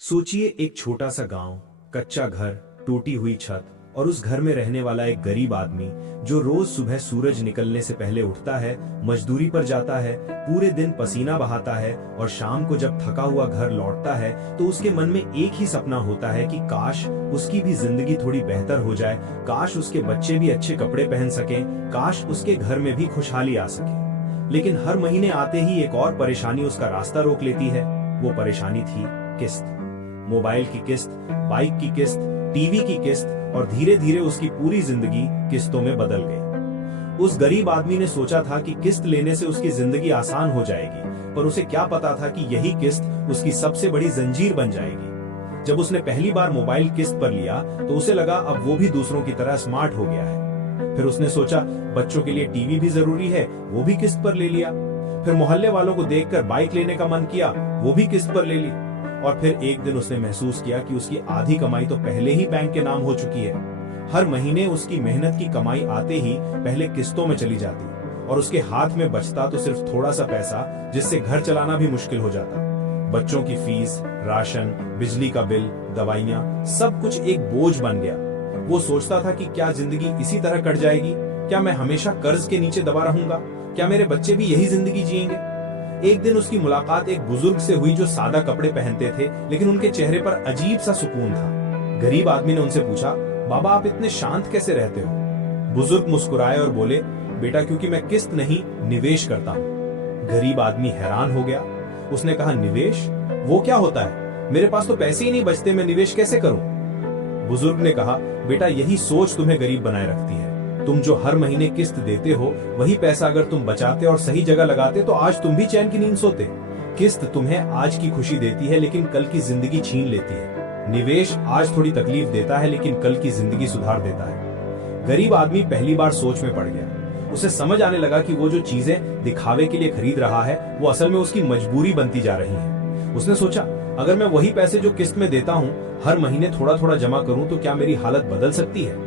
सोचिए एक छोटा सा गांव, कच्चा घर, टूटी हुई छत और उस घर में रहने वाला एक गरीब आदमी जो रोज सुबह सूरज निकलने से पहले उठता है, मजदूरी पर जाता है, पूरे दिन पसीना बहाता है और शाम को जब थका हुआ घर लौटता है तो उसके मन में एक ही सपना होता है कि काश उसकी भी जिंदगी थोड़ी बेहतर हो जाए, काश उसके बच्चे भी अच्छे कपड़े पहन सकें, काश उसके घर में भी खुशहाली आ सके। लेकिन हर महीने आते ही एक और परेशानी उसका रास्ता रोक लेती है। वो परेशानी थी किस्त। मोबाइल की किस्त, बाइक की किस्त, टीवी की किस्त और धीरे धीरे उसकी पूरी जिंदगी किस्तों में बदल गई। उस गरीब आदमी ने सोचा था कि किस्त लेने से उसकी जिंदगी आसान हो जाएगी, पर उसे क्या पता था कि यही किस्त उसकी सबसे बड़ी जंजीर बन जाएगी। जब उसने पहली बार मोबाइल किस्त पर लिया तो उसे लगा अब वो भी दूसरों की तरह स्मार्ट हो गया है। फिर उसने सोचा बच्चों के लिए टीवी भी जरूरी है, वो भी किस्त पर ले लिया। फिर मोहल्ले वालों को देखकर बाइक लेने का मन किया, वो भी किस्त पर ले ली। और फिर एक दिन उसने महसूस किया कि उसकी आधी कमाई तो पहले ही बैंक के नाम हो चुकी है। हर महीने उसकी मेहनत की कमाई आते ही पहले किस्तों में चली जाती और उसके हाथ में बचता तो सिर्फ थोड़ा सा पैसा, जिससे घर चलाना भी मुश्किल हो जाता। बच्चों की फीस, राशन, बिजली का बिल, दवाइयां, सब कुछ एक बोझ बन गया। वो सोचता था कि क्या जिंदगी इसी तरह कट जाएगी? क्या मैं हमेशा कर्ज के नीचे दबा रहूंगा? क्या मेरे बच्चे भी यही जिंदगी जिएंगे? एक दिन उसकी मुलाकात एक बुजुर्ग से हुई जो सादा कपड़े पहनते थे, लेकिन उनके चेहरे पर अजीब सा सुकून था। गरीब आदमी ने उनसे पूछा, बाबा आप इतने शांत कैसे रहते हो? बुजुर्ग मुस्कुराए और बोले, बेटा क्योंकि मैं किस्त नहीं निवेश करता हूँ। गरीब आदमी हैरान हो गया। उसने कहा, निवेश? वो क्या होता है? मेरे पास तो पैसे ही नहीं बचते, मैं निवेश कैसे करूं? बुजुर्ग ने कहा, बेटा यही सोच तुम्हें गरीब बनाए रखती है। तुम जो हर महीने किस्त देते हो, वही पैसा अगर तुम बचाते और सही जगह लगाते तो आज तुम भी चैन की नींद सोते। किस्त तुम्हें आज की खुशी देती है लेकिन कल की जिंदगी छीन लेती है। निवेश आज थोड़ी तकलीफ देता है लेकिन कल की जिंदगी सुधार देता है। गरीब आदमी पहली बार सोच में पड़ गया। उसे समझ आने लगा कि वो जो चीजें दिखावे के लिए खरीद रहा है वो असल में उसकी मजबूरी बनती जा रही है। उसने सोचा, अगर मैं वही पैसे जो किस्त में देता हूँ हर महीने थोड़ा थोड़ा जमा करूं तो क्या मेरी हालत बदल सकती है?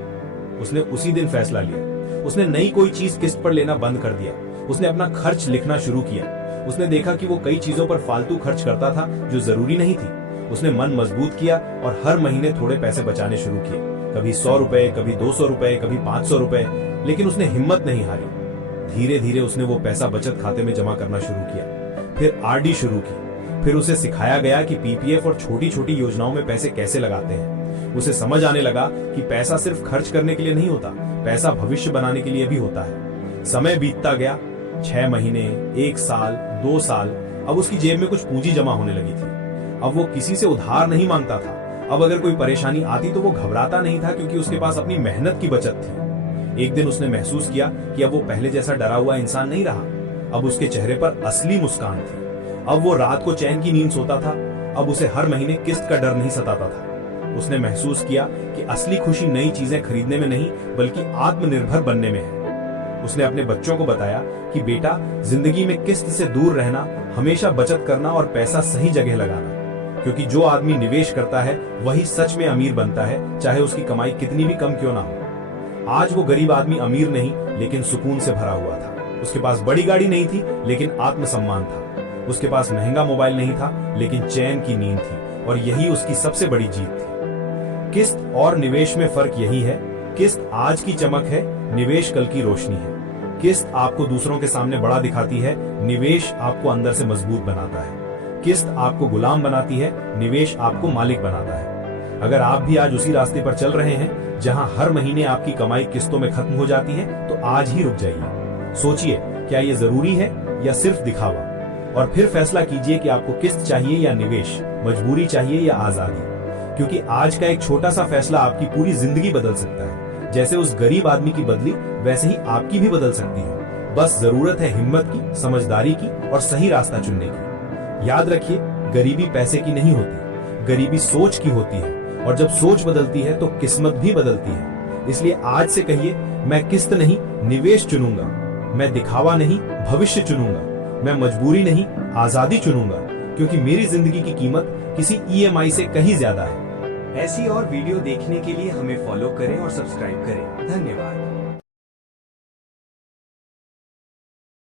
उसने उसी दिन फैसला लिया। उसने नई कोई चीज किस्त पर लेना बंद कर दिया। उसने अपना खर्च लिखना शुरू किया। उसने देखा कि वो कई चीजों पर फालतू खर्च करता था जो जरूरी नहीं थी। उसने मन मजबूत किया और हर महीने थोड़े पैसे बचाने शुरू किए। कभी 100 रुपए, कभी 200 रुपए, कभी 500 रुपए, लेकिन उसने हिम्मत नहीं हारी। धीरे धीरे उसने वो पैसा बचत खाते में जमा करना शुरू किया। फिर आरडी शुरू की। फिर उसे सिखाया गया कि पीपीएफ और छोटी छोटी योजनाओं में पैसे कैसे लगाते हैं। उसे समझ आने लगा कि पैसा सिर्फ खर्च करने के लिए नहीं होता, पैसा भविष्य बनाने के लिए भी होता है। समय बीतता गया, 6 महीने, 1 साल, 2 साल। अब उसकी जेब में कुछ पूंजी जमा होने लगी थी। अब वो किसी से उधार नहीं मांगता था। अब अगर कोई परेशानी आती तो वो घबराता नहीं था क्योंकि उसके पास अपनी मेहनत की बचत थी। एक दिन उसने महसूस किया कि अब वो पहले जैसा डरा हुआ इंसान नहीं रहा। अब उसके चेहरे पर असली मुस्कान थी। अब वो रात को चैन की नींद सोता था। अब उसे हर महीने किस्त का डर नहीं सताता था। उसने महसूस किया कि असली खुशी नई चीजें खरीदने में नहीं बल्कि आत्मनिर्भर बनने में है। उसने अपने बच्चों को बताया कि बेटा जिंदगी में किस्त से दूर रहना, हमेशा बचत करना और पैसा सही जगह लगाना, क्योंकि जो आदमी निवेश करता है वही सच में अमीर बनता है, चाहे उसकी कमाई कितनी भी कम क्यों ना हो। आज वो गरीब आदमी अमीर नहीं लेकिन सुकून से भरा हुआ था। उसके पास बड़ी गाड़ी नहीं थी लेकिन आत्मसम्मान था। उसके पास महंगा मोबाइल नहीं था लेकिन चैन की नींद थी, और यही उसकी सबसे बड़ी जीत थी। किस्त और निवेश में फर्क यही है, किस्त आज की चमक है, निवेश कल की रोशनी है। किस्त आपको दूसरों के सामने बड़ा दिखाती है, निवेश आपको अंदर से मजबूत बनाता है। किस्त आपको गुलाम बनाती है, निवेश आपको मालिक बनाता है। अगर आप भी आज उसी रास्ते पर चल रहे हैं जहां हर महीने आपकी कमाई किस्तों में खत्म हो जाती है, तो आज ही रुक जाइए। सोचिए, क्या ये जरूरी है या सिर्फ दिखावा? और फिर फैसला कीजिए कि आपको किस्त चाहिए या निवेश, मजबूरी चाहिए या आजादी। क्योंकि आज का एक छोटा सा फैसला आपकी पूरी जिंदगी बदल सकता है। जैसे उस गरीब आदमी की बदली, वैसे ही आपकी भी बदल सकती है। बस जरूरत है हिम्मत की, समझदारी की और सही रास्ता चुनने की। याद रखिए, गरीबी पैसे की नहीं होती, गरीबी सोच की होती है, और जब सोच बदलती है तो किस्मत भी बदलती है। इसलिए आज से कहिए, मैं किस्त नहीं निवेश चुनूंगा, मैं दिखावा नहीं भविष्य चुनूंगा, मैं मजबूरी नहीं आजादी चुनूंगा, क्योंकि मेरी जिंदगी की कीमत किसी ईएमआई से कहीं ज्यादा है। ऐसी और वीडियो देखने के लिए हमें फॉलो करें और सब्सक्राइब करें। धन्यवाद।